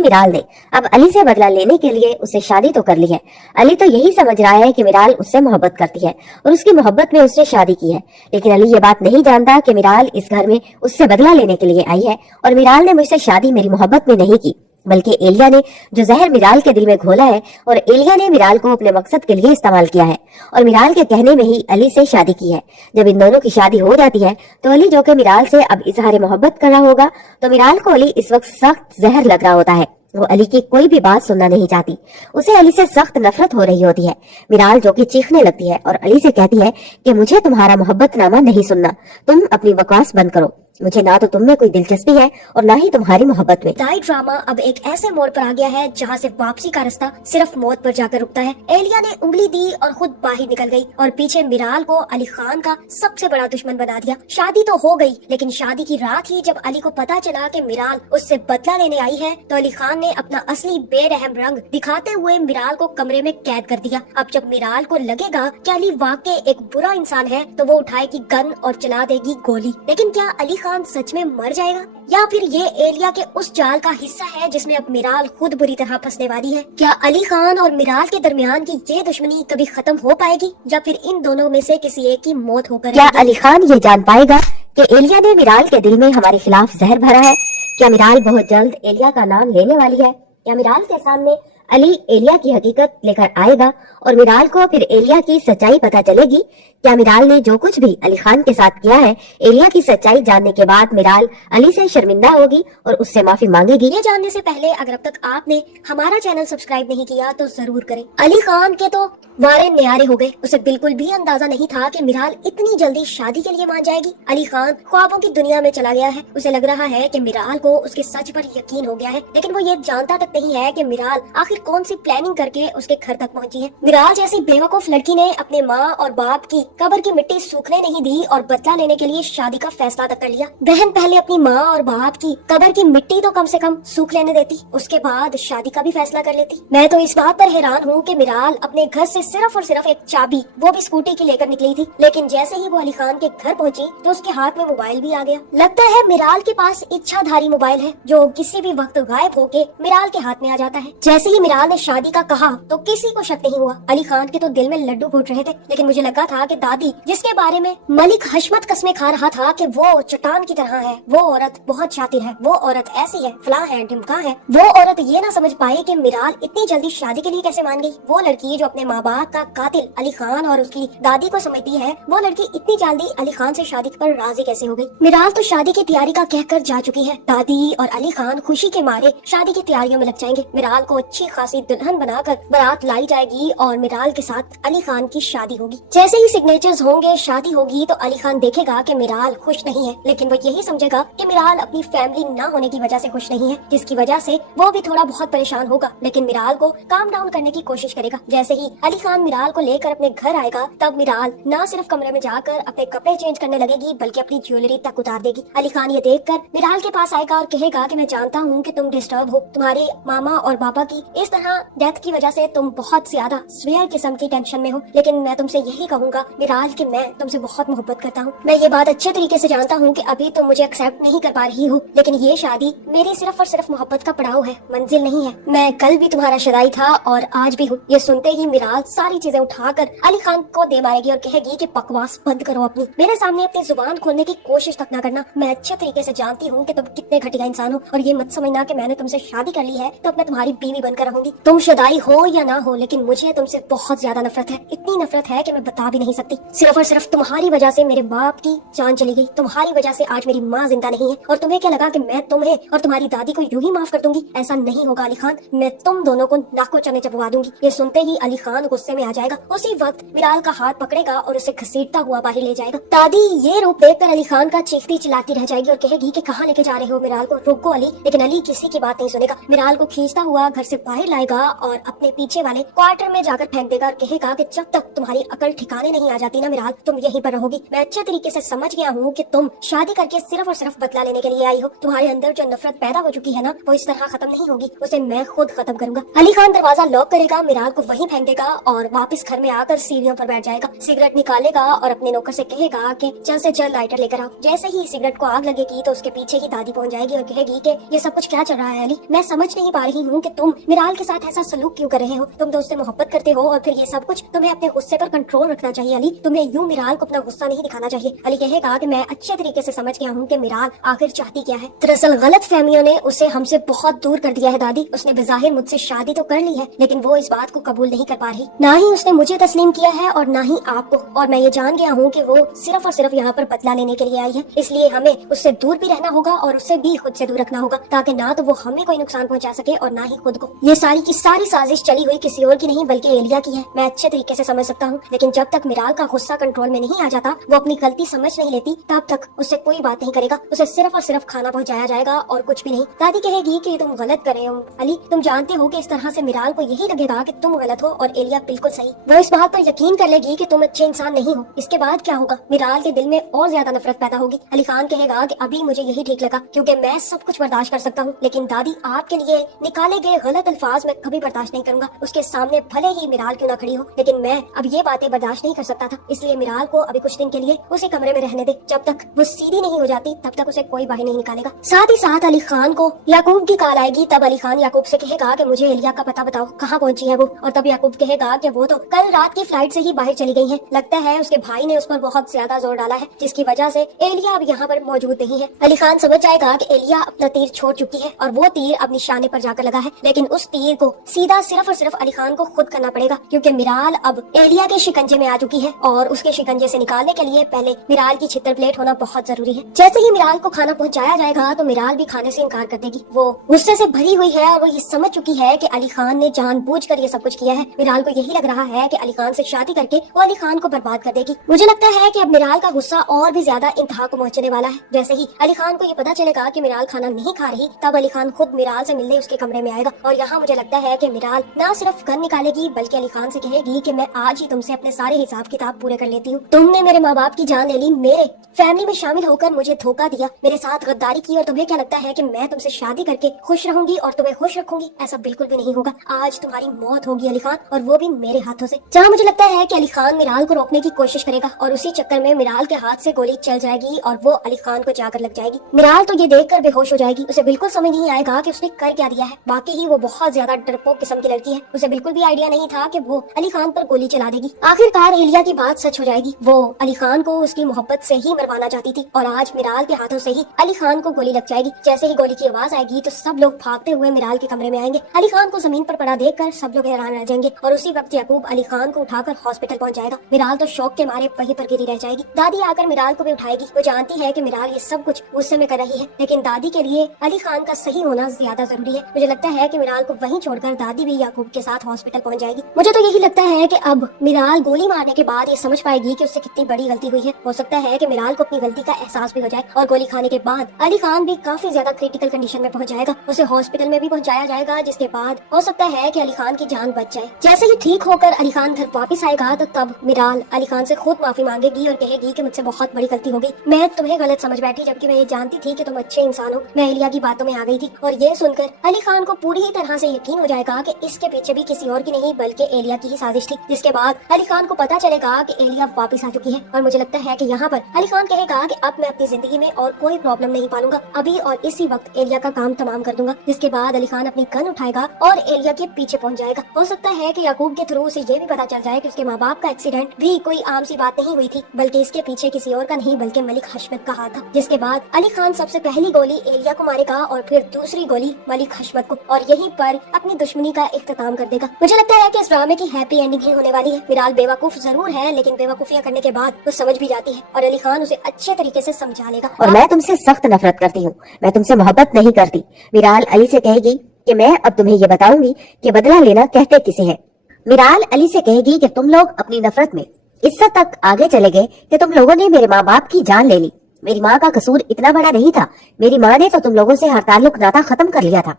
मिराल ने अब अली से बदला लेने के लिए उससे शादी तो कर ली है। अली तो यही समझ रहा है कि मिराल उससे मोहब्बत करती है और उसकी मोहब्बत में उसने शादी की है, लेकिन अली ये बात नहीं जानता कि मिराल इस घर में उससे बदला लेने के लिए आई है और मिराल ने मुझसे शादी मेरी मोहब्बत में नहीं की, बल्कि एलिया ने जो जहर मिराल के दिल में घोला है और एलिया ने मिराल को अपने मकसद के लिए इस्तेमाल किया है और मिराल के कहने में ही अली से शादी की है। जब इन दोनों की शादी हो जाती है तो अली जो कि मिराल से अब इजहार मोहब्बत कर रहा होगा, तो मिराल को अली इस वक्त सख्त जहर लग रहा होता है। वो अली की कोई भी बात सुनना नहीं चाहती, उसे अली से सख्त नफरत हो रही होती है। मिराल जो कि चीखने लगती है और अली से कहती है कि मुझे तुम्हारा मोहब्बतनामा नहीं सुनना, तुम अपनी बकवास बंद करो, मुझे ना तो तुम में कोई दिलचस्पी है और ना ही तुम्हारी मोहब्बत में। दाई ड्रामा अब एक ऐसे मोड़ पर आ गया है जहाँ से वापसी का रास्ता सिर्फ मौत पर जाकर रुकता है। एलिया ने उंगली दी और खुद बाहर निकल गई और पीछे मिराल को अली खान का सबसे बड़ा दुश्मन बना दिया। शादी तो हो गई, लेकिन शादी की रात ही जब अली को पता चला कि मिराल उससे बदला लेने आई है, तो अली खान ने अपना असली बेरहम रंग दिखाते हुए मिराल को कमरे में कैद कर दिया। अब जब मिराल को लगेगा कि अली वाकई एक बुरा इंसान है, तो वो उठाएगी गन और चला देगी गोली। लेकिन क्या अली खान सच में मर जाएगा या फिर ये एलिया के उस जाल का हिस्सा है जिसमें अब मिराल खुद बुरी तरह फंसने वाली है? क्या अली खान और मिराल के दरमियान की ये दुश्मनी कभी खत्म हो पाएगी या फिर इन दोनों में से किसी एक की मौत होकर? क्या अली खान ये जान पाएगा कि एलिया ने मिराल के दिल में हमारे खिलाफ जहर भरा है? क्या मिराल बहुत जल्द एलिया का नाम लेने वाली है? क्या मिराल के सामने अली एलिया की हकीकत लेकर आएगा और मिराल को फिर एलिया की सच्चाई पता चलेगी? क्या मिराल ने जो कुछ भी अली खान के साथ किया है, एलिया की सच्चाई जानने के बाद मिराल अली से शर्मिंदा होगी और उससे माफी मांगेगी? ये जानने से पहले अगर अब तक आपने हमारा चैनल सब्सक्राइब नहीं किया तो जरूर करें। अली खान के तो वारे न्यारे हो गए। उसे बिल्कुल भी अंदाजा नहीं था कि मिराल इतनी जल्दी शादी के लिए मान जाएगी। अली खान ख्वाबों की दुनिया में चला गया है। उसे लग रहा है कि मिराल को उसके सच पर यकीन हो गया है, लेकिन वो ये जानता तक नहीं है कि मिराल आखिर कौन सी प्लानिंग करके उसके घर तक पहुंची है। मिराल जैसी बेवकूफ लड़की ने अपने माँ और बाप की कब्र की मिट्टी सूखने नहीं दी और बदला लेने के लिए शादी का फैसला तक कर लिया। बहन पहले अपनी माँ और बाप की कब्र की मिट्टी तो कम से कम सूख लेने देती, उसके बाद शादी का भी फैसला कर लेती। मैं तो इस बात पर हैरान हूँ कि मिराल अपने घर से सिर्फ और सिर्फ एक चाबी, वो भी स्कूटी की लेकर निकली थी, लेकिन जैसे ही वो अली खान के घर पहुंची तो उसके हाथ में मोबाइल भी आ गया। लगता है मिराल के पास इच्छाधारी मोबाइल है जो किसी भी वक्त गायब होके मिराल के हाथ में आ जाता है। जैसे ही मिराल ने शादी का कहा तो किसी को शक नहीं हुआ। अली खान के तो दिल में लड्डू फूट रहे थे, लेकिन मुझे लगा था कि दादी जिसके बारे में मलिक हशमत कस्में खा रहा था कि वो चट्टान की तरह है, वो औरत बहुत शातिर है, वो औरत ऐसी है, फलां है, ढिमका है, वो औरत ये ना समझ पाई कि मिराल इतनी जल्दी शादी के लिए कैसे मान गई। वो लड़की जो अपने माँ बाप का कातिल अली खान और उसकी दादी को समझती है, वो लड़की इतनी जल्दी अली खान से शादी पर राजी कैसे हो गई? मिराल तो शादी की तैयारी का कहकर जा चुकी है। दादी और अली खान खुशी के मारे शादी की तैयारियों में लग जाएंगे। मिराल को अच्छी खासी दुल्हन बनाकर बारात लाई जाएगी और मिराल के साथ अली खान की शादी होगी। जैसे ही सिग्नेचर्स होंगे, शादी होगी, तो अली खान देखेगा कि मिराल खुश नहीं है, लेकिन वो यही समझेगा कि मिराल अपनी फैमिली ना होने की वजह से खुश नहीं है, जिसकी वजह से वो भी थोड़ा बहुत परेशान होगा, लेकिन मिराल को काम डाउन करने की कोशिश करेगा। जैसे ही अली खान मिराल को लेकर अपने घर आएगा, तब मिराल न सिर्फ कमरे में जाकर अपने कपड़े चेंज करने लगेगी, बल्कि अपनी ज्वेलरी तक उतार देगी। अली खान ये देखकर मिराल के पास आएगा और कहेगा कि मैं जानता हूँ कि तुम डिस्टर्ब हो, तुम्हारे मामा और पापा की इस तरह डेथ की वजह से तुम बहुत ज्यादा स्वेयर किस्म की टेंशन में हो, लेकिन मैं तुमसे यही कहूँगा मिराल कि मैं तुमसे बहुत मोहब्बत करता हूँ। मैं ये बात अच्छे तरीके से जानता हूँ कि अभी तुम मुझे एक्सेप्ट नहीं कर पा रही हो, लेकिन ये शादी मेरी सिर्फ और सिर्फ मोहब्बत का पड़ाव है, मंजिल नहीं है। मैं कल भी तुम्हारा शदाई था और आज भी हूँ। ये सुनते ही मिराल सारी चीजें उठाकर अली खान को दे मारेगी और कहेगी कि बकवास बंद करो, अपनी मेरे सामने अपनी जुबान खोलने की कोशिश तक न करना। मैं अच्छे तरीके से जानती हूँ कि तुम कितने घटिया इंसान हो, और ये मत समझना कि मैंने तुमसे शादी कर ली है तो मैं तुम्हारी बीवी बनकर रहूंगी। तुम शदाई हो या ना हो, लेकिन मुझे तुमसे बहुत ज्यादा नफरत है, इतनी नफरत है कि मैं बता भी नहीं सकती। सिर्फ और सिर्फ तुम्हारी वजह से मेरे बाप की जान चली गई, तुम्हारी वजह से आज मेरी माँ जिंदा नहीं है, और तुम्हें क्या लगा कि मैं तुम्हें और तुम्हारी दादी को यूं ही माफ कर दूंगी? ऐसा नहीं होगा अली खान, मैं तुम दोनों को नाकों चने चबवा दूंगी। ये सुनते ही अली खान गुस्से में आ जाएगा। उसी वक्त मिराल का हाथ पकड़ेगा और उसे घसीटता हुआ बाहर ले जाएगा। दादी ये रूप देखकर अली खान का चीखती चिल्लाती रह जाएगी और कहेगी कि कहाँ लेके जा रहे हो मिराल को? रुको अली। लेकिन अली किसी की बात नहीं सुनेगा। मिराल को खींचता हुआ घर से बाहर बाहर लाएगा और अपने पीछे वाले क्वार्टर में जाकर फेंक देगा और कहेगा कि जब तक तुम्हारी अकल ठिकाने नहीं आ जाती ना मिराल, तुम यहीं पर रहोगी। मैं अच्छे तरीके से समझ गया हूँ कि तुम शादी करके सिर्फ और सिर्फ बदला लेने के लिए आई हो। तुम्हारे अंदर जो नफरत पैदा हो चुकी है ना, वो इस तरह खत्म नहीं होगी, उसे मैं खुद खत्म करूंगा। अली खान दरवाजा लॉक करेगा, मिराल को वहीं फेंक देगा और वापस घर में आकर सीढ़ियों पर बैठ जाएगा। सिगरेट निकालेगा और अपने नौकर से कहेगा कि जल्द से जल्द लाइटर लेकर आओ। जैसे ही सिगरेट को आग लगेगी तो उसके पीछे ही दादी पहुंच जाएगी और कहेगी कि ये सब कुछ क्या चल रहा है अली, मैं समझ नहीं पा रही हूँ कि तुम मिराल के साथ ऐसा सलूक क्यों कर रहे हो। तुम तो उससे मोहब्बत करते हो और फिर ये सब कुछ। तुम्हें अपने गुस्से पर कंट्रोल रखना चाहिए अली, तुम्हें यूं मिराल को अपना गुस्सा नहीं दिखाना चाहिए। अली कहेगा कि मैं अच्छे तरीके से समझ गया हूँ कि मिराल आखिर चाहती क्या है। दरअसल गलत फहमियों ने उसे हमसे बहुत दूर कर दिया है दादी। उसने बेज़ाहिर मुझसे शादी तो कर ली है, लेकिन वो इस बात को कबूल नहीं कर पा रही। ना ही उसने मुझे तस्लीम किया है और ना ही आपको। और मैं ये जान गया हूँ कि वो सिर्फ और सिर्फ यहाँ पर बदला लेने के लिए आई है। इसलिए हमें उससे दूर भी रहना होगा और उससे भी खुद से दूर रखना होगा, ताकि ना तो वो हमें कोई नुकसान पहुंचा सके और ना ही खुद को। ये सारी की सारी साजिश चली हुई किसी और की नहीं बल्कि एलिया की है। मैं अच्छे तरीके से समझ सकता हूँ, लेकिन जब तक मिराल का गुस्सा कंट्रोल में नहीं आ जाता, वो अपनी गलती समझ नहीं लेती, तब तक उससे कोई बात नहीं करेगा। उसे सिर्फ और सिर्फ खाना पहुँचाया जाएगा और कुछ भी नहीं। दादी कहेगी कि तुम गलत कर रहे हो अली, तुम जानते हो कि इस तरह से मिराल को यही लगेगा कि तुम गलत हो और एलिया बिल्कुल सही। वो इस बात पर यकीन कर लेगी कि तुम अच्छे इंसान नहीं हो। इसके बाद क्या होगा? मिराल के दिल में और ज्यादा नफरत पैदा होगी। अली खान कहेगा कि अभी मुझे यही ठीक लगा, क्योंकि मैं सब कुछ बर्दाश्त कर सकता हूँ, लेकिन दादी आपके लिए निकाले गए गलत अल्फाज मैं कभी बर्दाश्त नहीं करूंगा। उसके सामने भले ही मिराल क्यों ना खड़ी हो, लेकिन मैं अब ये बातें बर्दाश्त नहीं कर सकता था। इसलिए मिराल को अभी कुछ दिन के लिए उसी कमरे में रहने दे। जब तक वो सीधी नहीं हो जाती तब तक उसे कोई बाहर नहीं निकालेगा। साथ ही साथ अली खान को याकूब की कॉल आएगी। तब अली खान याकूब से कहेगा कि मुझे एलिया का पता बताओ, कहाँ पहुंची है वो। और तब याकूब कहेगा कि वो तो कल रात की फ्लाइट से ही बाहर चली गई है। लगता है उसके भाई ने उस पर बहुत ज्यादा जोर डाला है, जिसकी वजह से एलिया अब यहाँ पर मौजूद नहीं है। अली खान समझ जाएगा कि एलिया अपना तीर छोड़ चुकी है और वो तीर अब निशाने पर जाकर लगा है, लेकिन उस तीर को सीधा सिर्फ और सिर्फ अली खान को खुद करना पड़ेगा, क्योंकि मिराल अब एलिया के शिकंजे में आ चुकी है और उसके शिकंजे से निकालने के लिए पहले मिराल की छितर प्लेट होना बहुत जरूरी है। जैसे ही मिराल को खाना पहुंचाया जाएगा तो मिराल भी खाने से इनकार कर देगी। वो गुस्से से भरी हुई है और वो ये समझ चुकी है कि अली खान ने जानबूझकर ये सब कुछ किया है। मिराल को यही लग रहा है कि अली खान से शादी करके वो अली खान को बर्बाद कर देगी। मुझे लगता है कि अब मिराल का गुस्सा और भी ज्यादा इंतहा को पहुंचने वाला है। जैसे ही अली खान को ये पता चलेगा कि मिराल खाना नहीं खा रही, तब अली खान खुद मिराल से मिलने उसके कमरे में आएगा। और यहाँ मुझे लगता है कि मिराल ना सिर्फ गन निकालेगी बल्कि अली खान से कहेगी कि मैं आज ही तुमसे अपने सारे हिसाब किताब पूरे कर लेती हूँ। तुमने मेरे माँ बाप की जान ले ली, मेरे फैमिली में शामिल होकर मुझे धोखा दिया, मेरे साथ गद्दारी की, और तुम्हें क्या लगता है कि मैं तुमसे शादी करके खुश रहूंगी और तुम्हें खुश रखूंगी? ऐसा बिल्कुल भी नहीं होगा। आज तुम्हारी मौत होगी अली खान, और वो भी मेरे हाथों से। जहाँ मुझे लगता है कि अली खान मिराल को रोकने की कोशिश करेगा और उसी चक्कर में मिराल के हाथ से गोली चल जाएगी और वो अली खान को जाकर लग जाएगी। मिराल तो ये देखकर बेहोश हो जाएगी। उसे बिल्कुल समझ नहीं आएगा कि उसने कर क्या दिया है। वाकई ही वो बहुत ज्यादा डरपोक किस्म की लड़की है। उसे बिल्कुल भी आइडिया नहीं था कि वो अली खान पर गोली चला देगी। आखिरकार एलिया की बात सच हो जाएगी। वो अली खान को उसकी मोहब्बत से ही मरवाना चाहती थी और आज मिराल के हाथों से ही अली खान को गोली लग जाएगी। जैसे ही गोली की आवाज आएगी तो सब लोग भागते हुए मिराल के कमरे में आएंगे। अली खान को जमीन पर पड़ा देखकर सब लोग हैरान रह जाएंगे और उसी वक्त याकूब अली खान को उठाकर हॉस्पिटल पहुंच जाएगा। मिराल तो शौक के मारे वहीं पर गिरी रह जाएगी। दादी आकर मिराल को भी उठाएगी। वो जानती है कि मिराल ये सब कुछ गुस्से में कर रही है, लेकिन दादी के लिए अली खान का सही होना ज्यादा जरूरी है। मुझे लगता है कि मिराल को वहीं छोड़कर दादी भी याकूब के साथ हॉस्पिटल पहुंच जाएगी। मुझे तो यही लगता है कि अब मिराल गोली मारने के बाद ये समझ पाएगी कि उससे कितनी बड़ी गलती हुई है। हो सकता है कि मिराल को अपनी गलती का एहसास भी हो जाए और गोली खाने के बाद अली खान भी काफी ज्यादा क्रिटिकल कंडीशन में पहुंच जाएगा। उसे हॉस्पिटल में भी पहुंचाया जाएगा, जिसके बाद हो सकता है कि अली खान की जान बच जाए। जैसे ही ठीक होकर अली खान घर वापस आएगा तो तब मिराल अली खान से खुद माफी मांगेगी और कहेगी कि मुझसे बहुत बड़ी गलती हो गई, मैं तुम्हें गलत समझ बैठी, जबकि मैं ये जानती थी कि तुम अच्छे इंसान हो। मैं एलिया की बातों में आ गई थी। और ये सुनकर अली खान को पूरी तरह से यकीन हो जाएगा कि इसके पीछे भी किसी और की नहीं बल्कि एलिया की ही साजिश थी। जिसके बाद अली खान को पता चलेगा कि एलिया वापस आ चुकी है। और मुझे लगता है कि यहाँ पर अली खान कहेगा कि अब मैं अपनी जिंदगी में और कोई प्रॉब्लम नहीं पालूंगा, अभी और इसी वक्त एलिया का काम तमाम कर दूंगा। जिसके बाद अली खान अपनी गन उठाएगा और एलिया के पीछे पहुंच जाएगा। हो सकता है कि याकूब के थ्रू उसे ये भी पता चल जाए कि उसके माँ बाप का एक्सीडेंट भी कोई आम सी बात नहीं हुई थी, बल्कि इसके पीछे किसी और का नहीं बल्कि मलिक हशमत का हाथ था। जिसके बाद अली खान सबसे पहली गोली एलिया को मारेगा और फिर दूसरी गोली मलिक हशमत को, और यहीं पर अपनी दुश्मनी का इख्तिताम कर देगा। मुझे लगता है कि इस ड्रामे की हैप्पी एंडिंग ही होने वाली है। मिराल बेवकूफ जरूर है, लेकिन बेवकूफियां करने के बाद वो समझ भी जाती है और अली खान उसे अच्छे तरीके से समझा लेगा। और मैं तुमसे सख्त नफरत करती हूँ, मैं तुमसे मोहब्बत नहीं करती। मिराल अली से कहेगी कि मैं अब तुम्हें ये बताऊंगी कि बदला लेना कहते किसे है। मिराल अली से कहेगी कि तुम लोग अपनी नफरत में इस हद तक आगे चले गए कि तुम लोगों ने मेरे माँ बाप की जान ले ली। मेरी माँ का कसूर इतना बड़ा नहीं था, मेरी माँ ने तो तुम लोगों से हर ताल्लुक नाता खत्म कर लिया था।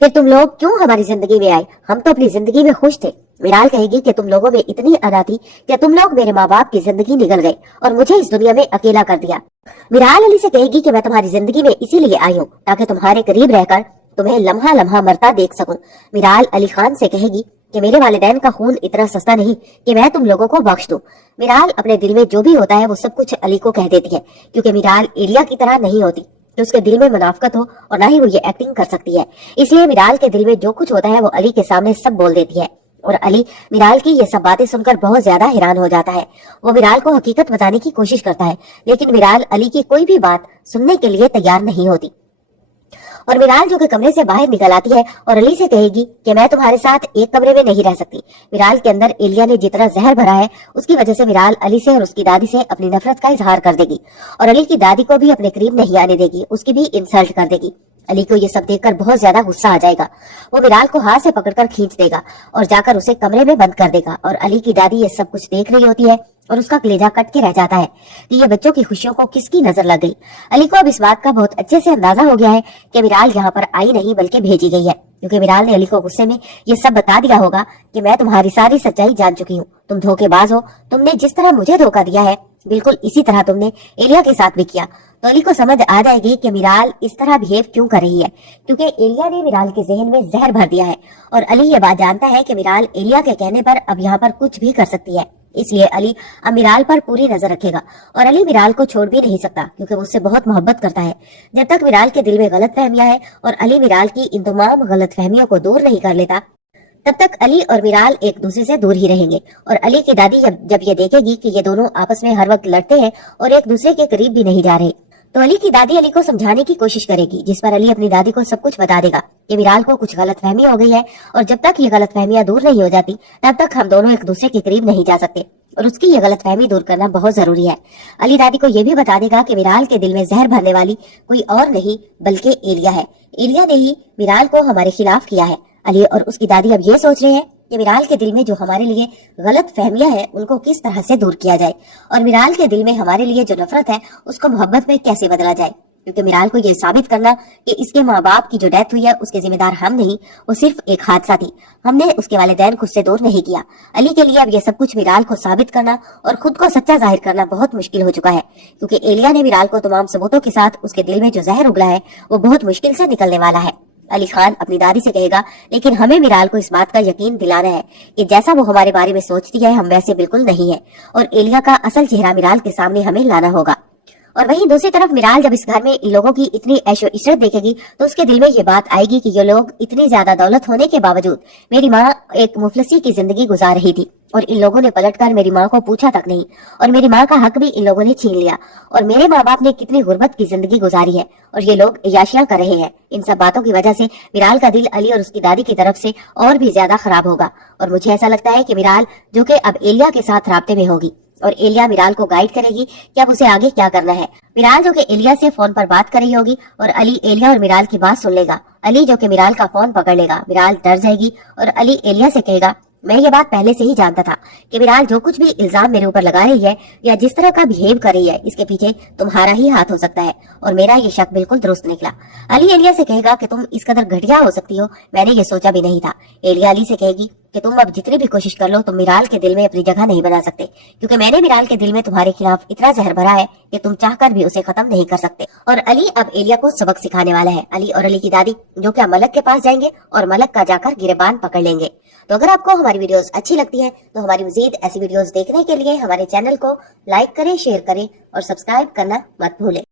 फिर तुम लोग क्यों हमारी जिंदगी में आए? हम तो अपनी जिंदगी में खुश थे। मिराल कहेगी कि तुम लोगों में इतनी अदा थी कि तुम लोग मेरे माँ बाप की जिंदगी निगल गए और मुझे इस दुनिया में अकेला कर दिया। मिराल अली से कहेगी कि मैं तुम्हारी जिंदगी में इसीलिए आई हूँ ताकि तुम्हारे करीब रहकर तुम्हें लम्हा लम्हा मरता देख सकूं। मिराल अली खान से कहेगी कि मेरे वालिदैन का खून इतना सस्ता नहीं कि मैं तुम लोगों को बख्श दूं। मिराल अपने दिल में जो भी होता है वो सब कुछ अली को कह देती है, क्योंकि मिराल एलिया की तरह नहीं होती कि उसके दिल में मुनाफकत हो और ना ही वो ये एक्टिंग कर सकती है। इसलिए मिराल के दिल में जो कुछ होता है वो अली के सामने सब बोल देती है और अली मिराल की ये सब बातें सुनकर बहुत ज्यादा हैरान हो जाता है। वो मिराल को हकीकत बताने की कोशिश करता है, लेकिन मिराल अली की कोई भी बात सुनने के लिए तैयार नहीं होती। और मिराल जो कि कमरे से बाहर निकल आती है और अली से कहेगी कि मैं तुम्हारे साथ एक कमरे में नहीं रह सकती। मिराल के अंदर एलिया ने जितना जहर भरा है उसकी वजह से मिराल अली से और उसकी दादी से अपनी नफरत का इजहार कर देगी और अली की दादी को भी अपने करीब नहीं आने देगी, उसकी भी इंसल्ट कर देगी। अली को ये सब देखकर बहुत ज्यादा गुस्सा आ जाएगा। वो मिराल को हाथ से पकड़कर खींच देगा और जाकर उसे कमरे में बंद कर देगा। और अली की दादी ये सब कुछ देख रही होती है और उसका कलेजा कट के रह जाता है कि ये बच्चों की खुशियों को किसकी नजर लग गई। अली को अब इस बात का बहुत अच्छे से अंदाजा हो गया है कि मिराल यहाँ पर आई नहीं बल्कि भेजी गई है, क्योंकि मिराल ने अली को गुस्से में ये सब बता दिया होगा कि मैं तुम्हारी सारी सच्चाई जान चुकी हूँ, तुम धोखेबाज हो, तुमने जिस तरह मुझे धोखा दिया है बिल्कुल इसी तरह तुमने एलिया के साथ भी किया। तो अली को समझ आ जाएगी कि मिराल इस तरह बिहेव क्यों कर रही है, क्योंकि एलिया ने मिराल के जहन में जहर भर दिया है और अली ये बात जानता है कि मिराल एलिया के कहने पर अब यहाँ पर कुछ भी कर सकती है। इसलिए अली अब मिराल पर पूरी नजर रखेगा और अली मिराल को छोड़ भी नहीं सकता, क्योंकि वो उससे बहुत मोहब्बत करता है। जब तक मिराल के दिल में गलत फहमियां है और अली मिराल की इन तमाम गलत फहमियों को दूर नहीं कर लेता, तब तक अली और मिराल एक दूसरे से दूर ही रहेंगे। और अली की दादी जब ये देखेगी कि ये दोनों आपस में हर वक्त लड़ते हैं और एक दूसरे के करीब भी नहीं जा रहे, तो अली की दादी अली को समझाने की कोशिश करेगी, जिस पर अली अपनी दादी को सब कुछ बता देगा कि मिराल को कुछ गलतफहमी हो गई है और जब तक ये गलतफहमियां दूर नहीं हो जाती तब तक हम दोनों एक दूसरे के करीब नहीं जा सकते और उसकी ये गलतफहमी दूर करना बहुत जरूरी है। अली दादी को ये भी बता देगा कि मिराल के दिल में जहर भरने वाली कोई और नहीं बल्कि एलिया है। एलिया ने ही मिराल को हमारे खिलाफ किया है। अली और उसकी दादी अब ये सोच रहे हैं कि मिराल के दिल में जो हमारे लिए गलत फहमियां हैं उनको किस तरह से दूर किया जाए और मिराल के दिल में हमारे लिए जो नफरत है उसको मोहब्बत में कैसे बदला जाए, क्योंकि मिराल को ये साबित करना कि इसके माँ बाप की जो डेथ हुई है उसके जिम्मेदार हम नहीं, वो सिर्फ एक हादसा थी, हमने उसके वालिदैन खुद से दूर नहीं किया। अली के लिए अब ये सब कुछ मिराल को साबित करना और खुद को सच्चा जाहिर करना बहुत मुश्किल हो चुका है, क्योंकि एलिया ने मिराल को तमाम सबूतों के साथ उसके दिल में जो जहर उगला है वो बहुत मुश्किल से निकलने वाला है। अली खान अपनी दादी से कहेगा, लेकिन हमें मिराल को इस बात का यकीन दिलाना है कि जैसा वो हमारे बारे में सोचती है हम वैसे बिल्कुल नहीं है और एलिया का असल चेहरा मिराल के सामने हमें लाना होगा। और वहीं दूसरी तरफ मिराल जब इस घर में इन लोगों की इतनी ऐशो इशरत देखेगी तो उसके दिल में ये बात आएगी कि ये लोग इतनी ज्यादा दौलत होने के बावजूद मेरी माँ एक मुफलसी की जिंदगी गुजार रही थी और इन लोगों ने पलटकर मेरी माँ को पूछा तक नहीं और मेरी माँ का हक भी इन लोगों ने छीन लिया और मेरे माँ बाप ने कितनी गुर्बत की जिंदगी गुजारी है और ये लोग अय्याशियां कर रहे हैं। इन सब बातों की वजह से मिराल का दिल अली और उसकी दादी की तरफ से और भी ज्यादा खराब होगा और मुझे ऐसा लगता है कि मिराल जो कि अब एलिया के साथ राब्ते में होगी और एलिया मिराल को गाइड करेगी कि अब उसे आगे क्या करना है। मिराल जो कि एलिया से फोन पर बात कर रही होगी और अली एलिया और मिराल की बात सुन लेगा। अली जो कि मिराल का फोन पकड़ लेगा। मिराल डर जाएगी और अली एलिया से कहेगा, मैं ये बात पहले से ही जानता था कि मिराल जो कुछ भी इल्जाम मेरे ऊपर लगा रही है या जिस तरह का बिहेव कर रही है इसके पीछे तुम्हारा ही हाथ हो सकता है और मेरा ये शक बिल्कुल दुरुस्त निकला। अली एलिया से कहेगा कि तुम इस कदर घटिया हो सकती हो, मैंने ये सोचा भी नहीं था। एलिया अली से कहेगी कि तुम अब जितनी भी कोशिश कर लो तुम मिराल के दिल में अपनी जगह नहीं बना सकते, क्योंकि मैंने मिराल के दिल में तुम्हारे खिलाफ इतना जहर भरा है कि तुम चाहकर भी उसे खत्म नहीं कर सकते। और अली अब एलिया को सबक सिखाने वाला है। अली और अली की दादी जो कि मलक के पास जाएंगे और मलक का जाकर गिरबान पकड़ लेंगे। तो अगर आपको हमारी वीडियोस अच्छी लगती है तो हमारी मजीद ऐसी वीडियोस देखने के लिए हमारे चैनल को लाइक करें, शेयर करें और सब्सक्राइब करना मत भूलें।